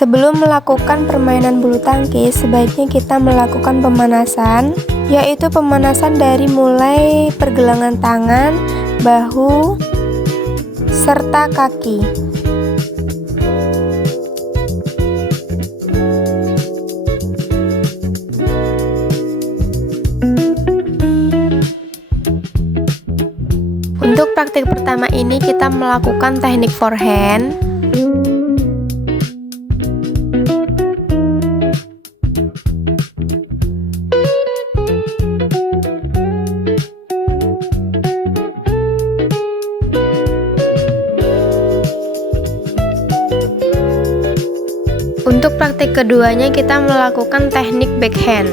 Sebelum melakukan permainan bulu tangkis, sebaiknya kita melakukan pemanasan, yaitu pemanasan dari mulai pergelangan tangan, bahu, serta kaki. Untuk praktik pertama ini kita melakukan teknik forehand. Untuk praktik keduanya kita melakukan teknik backhand.